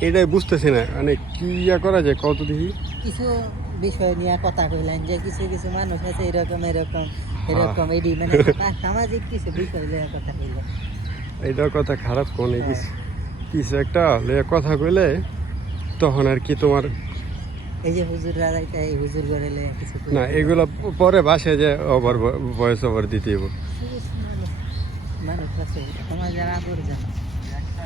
এটাই বুঝতেছি না। মানে কি ইয়া করা যায়? কত দেখি। কিছু বিষয় নিয়ে কথা কইলেন যে কিছু কিছু মানুষ আছে এরকম এরকম এরকম এডি মানে সামাজিক কিছু বিষয় নিয়ে কথা কইলেন। এটার কথা খারাপ কোনে কিছু কিছু একটা লইয়া কথা কইলে তখন আর কি তোমার এই যে হুজুররা যাইতে এই হুজুর গড়েলে কিছু না এগুলো পরে বাসে যে ওভার ভয়েস ওভার দিতে মানুষ- আছে আবর্জনা। এ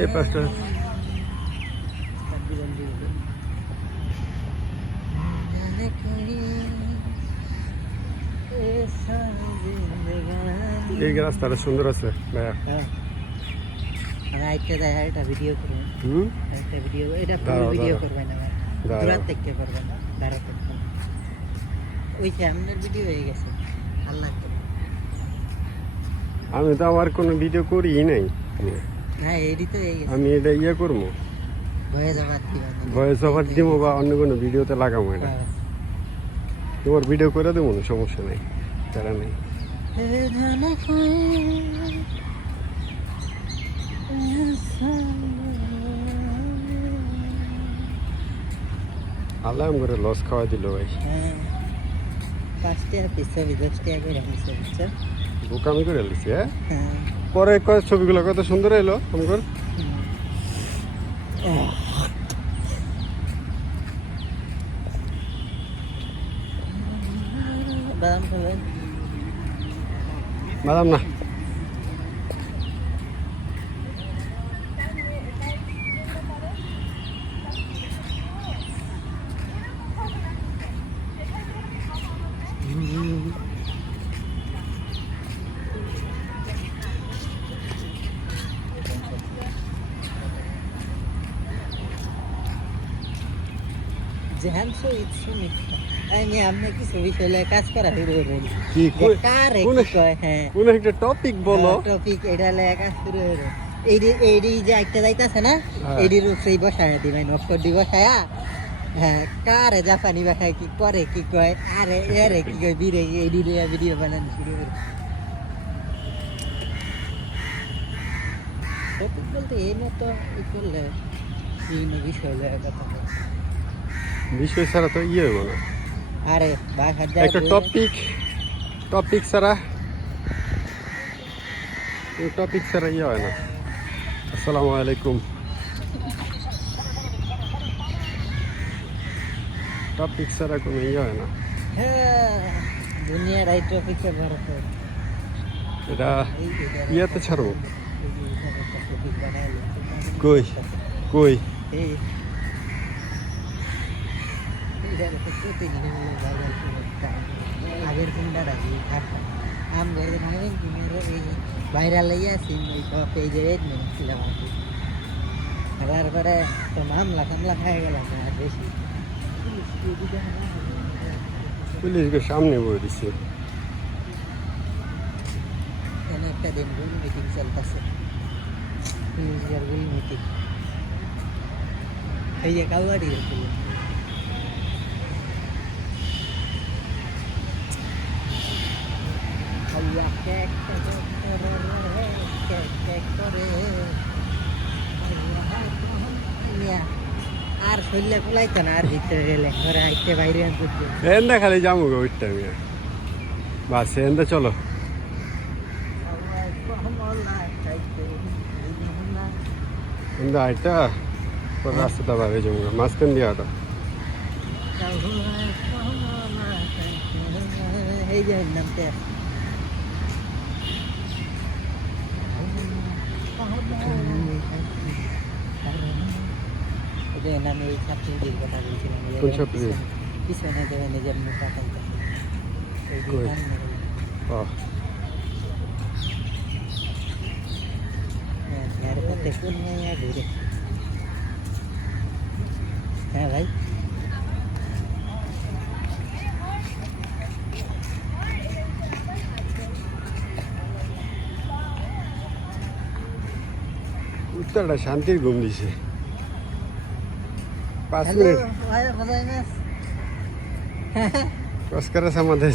এই পাশটা। এই রাস্তাটা সুন্দর আছে, ভাইয়া। হ্যাঁ ভিডিও করব একটা ভিডিও এটা ভিডিও না না ভিডিও হয়ে গেছে আমি তো আমার কোনো ভিডিও করি নাই। হ্যাঁ তো হয়ে আমি এটা ইয়ে করব। ভয়ে ভয়েস ওভার দিব বা অন্য কোনো ভিডিওতে লাগাবো এটা। হ্যাঁ। তোমার ভিডিও করে দেবো না সমস্যা নেই তারা নেই। আল্লাহ করে লস খাওয়া দিল ভাই। পাঁচ টাকা পিস ছবি টাকা করে আমি বোকামি করে লিছি হ্যাঁ? হ্যাঁ। পরে কয় ছবিগুলো কত সুন্দর এলো আমার বাদাম না। যেহান সো ইচ্ছু মিথ্যা আমি আপনি কিছু বিষয় লয়ে কাজ করা শুরু করবেন কি? কারে কোন কয় হ্যাঁ। কোন একটা টপিক বলো। টপিক এটা লয়ে কাজ শুরু হইল এইডি এইডি যে একটা যাইতাছে না হ্যাঁ। এইডির উপরেই বসায়া দিবেন অক্ষর দি বসায়া। হ্যাঁ কারে জাপানি ভাষায় কি করে কি কয় আরে আরে কি কয় বিরে এইডি লইয়া ভিডিও বানানো শুরু করে টপিক বলতে এই মতো ই করলে বিভিন্ন বিষয় লয়ে কথা। বিষয় ছাড়া তো ইয়ে হইব না। আরে একটা টপিক টপিক ছাড়া টপিক ছাড়া ইয়ে হয় না। আসসালামু আলাইকুম। টপিক ছাড়া কোনো ইয়ে হয় না। হ্যাঁ দুনিয়ার এই টপিকে বড় এটা ইয়েতে বানাইলো। কই? কই? এই এইটার একটা topic নিয়ে viral করে একটা আগের দিনটা রাখি থাকতো আম ঘরে নয় দিনের এই ভাইরাল হইয়া সিম ওই সব পেজে এডমিন ছিলাম আর কি তারপরে তো মামলা টামলা খাই গেল আর বেশি পুলিশ কি এদিকে হানা হানা পুলিশকে সামনে বলে দিচ্ছে এখানে একটা দিন গুল মিটিং চলতেছে পুলিশের গুল মিটিং এই যে কাউয়ারি হয়েছিল আর শরীরে কুলাইতো না আর ভিতরে গেলে। ঘরে আইতে বাইরে এন্দা খালি যাব গো ওইটা বাস এন্দা চলো। এন্দা আইটা রাস্তাটা ভাবে যাব মাঝখান দিয়ে আটা এই যে নামতে এই যে নামে এই ছাত্রীদের কথা বলছিলাম এই যে কোন ছাত্রী? পিছনে- পিছনে দেবে নিজের মুখ আঁকাইতে এই যে কই? নাম নেই। ও হ্যাঁ, আর কত কোন মেয়ে ঘুরে একটা শান্তির ঘুম দিছে। পাঁচ মিনিট। নমস্কার নমস্কার আমাদের